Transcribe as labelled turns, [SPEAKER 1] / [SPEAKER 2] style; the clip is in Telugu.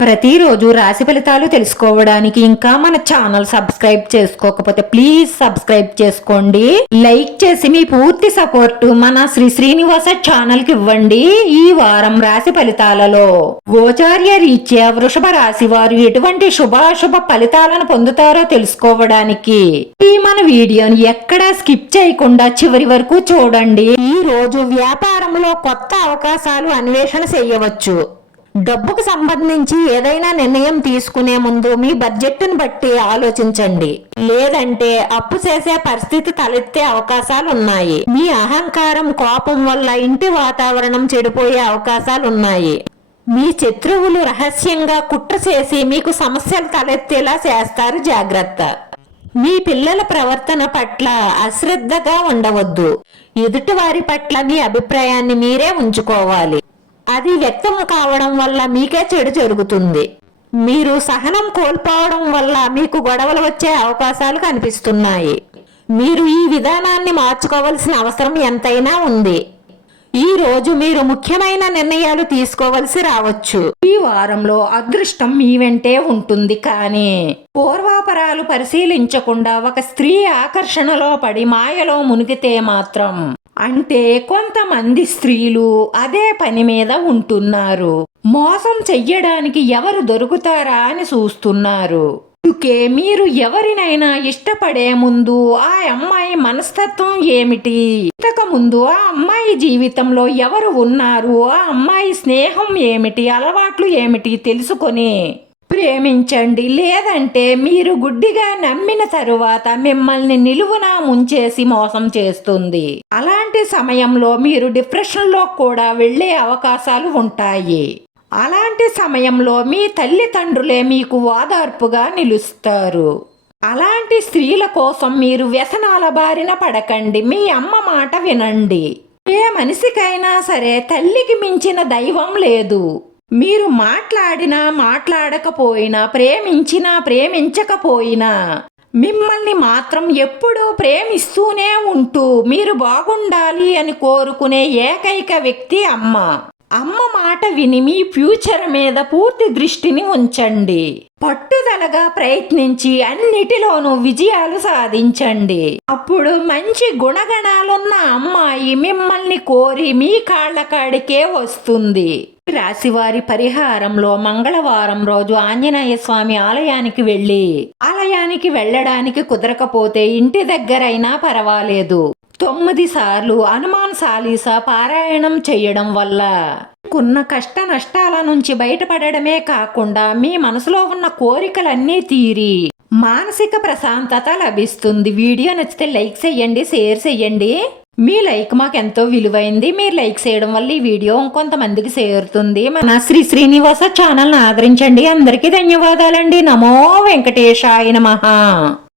[SPEAKER 1] ప్రతిరోజు రాశి ఫలితాలు తెలుసుకోవడానికి ఇంకా మన ఛానల్ సబ్స్క్రైబ్ చేసుకోకపోతే ప్లీజ్ సబ్స్క్రైబ్ చేసుకోండి. లైక్ చేసి మీ పూర్తి సపోర్ట్ మన శ్రీ శ్రీనివాస ఛానల్కి ఇవ్వండి ఈ వారం రాశి ఫలితాలలో. గోచార్య రీత్యా వృషభ రాశి వారు ఎటువంటి శుభాశుభ ఫలితాలను పొందుతారో తెలుసుకోవడానికి ఈ మన వీడియోని ఎక్కడా స్కిప్ చేయకుండా చివరి వరకు చూడండి. ఈ రోజు వ్యాపారంలో కొత్త అవకాశాలు అన్వేషణ చేయవచ్చు. డబ్బుకు సంబంధించి ఏదైనా నిర్ణయం తీసుకునే ముందు మీ బడ్జెట్ను బట్టి ఆలోచించండి. లేదంటే అప్పు చేసే పరిస్థితి తలెత్తే అవకాశాలు ఉన్నాయి మీ అహంకారం కోపం వల్ల ఇంటి వాతావరణం చెడిపోయే అవకాశాలు ఉన్నాయి మీ శత్రువులు రహస్యంగా కుట్ర చేసి మీకు సమస్యలు తలెత్తేలా చేస్తారు జాగ్రత్త. మీ పిల్లల ప్రవర్తన పట్ల అశ్రద్ధగా ఉండవద్దు. ఎదుటివారి పట్ల మీ అభిప్రాయాన్ని మీరే ఉంచుకోవాలి. అది వ్యక్తం కావడం వల్ల మీకే చెడు జరుగుతుంది. మీరు సహనం కోల్పోవడం వల్ల మీకు గొడవలు వచ్చే అవకాశాలు కనిపిస్తున్నాయి. మీరు ఈ విధానాన్ని మార్చుకోవాల్సిన అవసరం ఎంతైనా ఉంది. ఈ రోజు మీరు ముఖ్యమైన నిర్ణయాలు తీసుకోవలసి రావచ్చు. ఈ వారంలో అదృష్టం మీ వెంటే ఉంటుంది కానీ పూర్వాపరాలు పరిశీలించకుండా ఒక స్త్రీ ఆకర్షణలో పడి మాయలో మునిగితే మాత్రం అంటే కొంతమంది స్త్రీలు అదే పని మీద ఉంటున్నారు. మోసం చెయ్యడానికి ఎవరు దొరుకుతారా అని చూస్తున్నారు. అందుకే మీరు ఎవరినైనా ఇష్టపడే ముందు ఆ అమ్మాయి మనస్తత్వం ఏమిటి? ఇంతకు ముందు ఆ అమ్మాయి జీవితంలో ఎవరు ఉన్నారు? ఆ అమ్మాయి స్నేహం ఏమిటి? అలవాట్లు ఏమిటి? తెలుసుకొని. ప్రేమించండి. లేదంటే మీరు గుడ్డిగా నమ్మిన తరువాత మిమ్మల్ని నిలువున ముంచేసి మోసం చేస్తుంది. అలాంటి సమయంలో మీరు డిప్రెషన్లో కూడా వెళ్ళే అవకాశాలు ఉంటాయి. అలాంటి సమయంలో మీ తల్లిదండ్రులే మీకు ఓదార్పుగా నిలుస్తారు. అలాంటి స్త్రీల కోసం మీరు వ్యసనాల బారిన పడకండి. మీ అమ్మ మాట వినండి. ఏ మనిషికైనా సరే తల్లికి మించిన దైవం లేదు. మీరు మాట్లాడినా మాట్లాడకపోయినా ప్రేమించినా ప్రేమించకపోయినా మిమ్మల్ని మాత్రం ఎప్పుడూ ప్రేమిస్తూనే ఉంటూ మీరు బాగుండాలి అని కోరుకునే ఏకైక వ్యక్తి అమ్మ. అమ్మ మాట విని మీ ఫ్యూచర్ మీద పూర్తి దృష్టిని ఉంచండి. పట్టుదలగా ప్రయత్నించి అన్నిటిలోనూ విజయాలు సాధించండి. అప్పుడు మంచి గుణగణాలున్న అమ్మాయి మిమ్మల్ని కోరి మీ కాళ్ళ కాడికే వస్తుంది. రాశివారి పరిహారంలో మంగళవారం రోజు ఆంజనేయ స్వామి ఆలయానికి వెళ్ళి ఆలయానికి వెళ్ళడానికి కుదరకపోతే ఇంటి దగ్గరైనా పర్వాలేదు. తొమ్మిది సార్లు హనుమాన్ సాలీసా పారాయణం చేయడం వల్ల కున్న కష్ట నష్టాల నుంచి బయటపడడమే కాకుండా మీ మనసులో ఉన్న కోరికలన్నీ తీరి మానసిక ప్రశాంతత లభిస్తుంది. వీడియో నచ్చితే లైక్ చేయండి షేర్ చేయండి మీ లైక్ మాకు ఎంతో విలువైంది. మీరు లైక్ చేయడం వల్ల ఈ వీడియో ఇంకొంతమందికి చేరుతుంది. మన శ్రీ శ్రీనివాస ఛానల్ని ఆదరించండి. అందరికీ ధన్యవాదాలండి. నమో వెంకటేశాయ మహా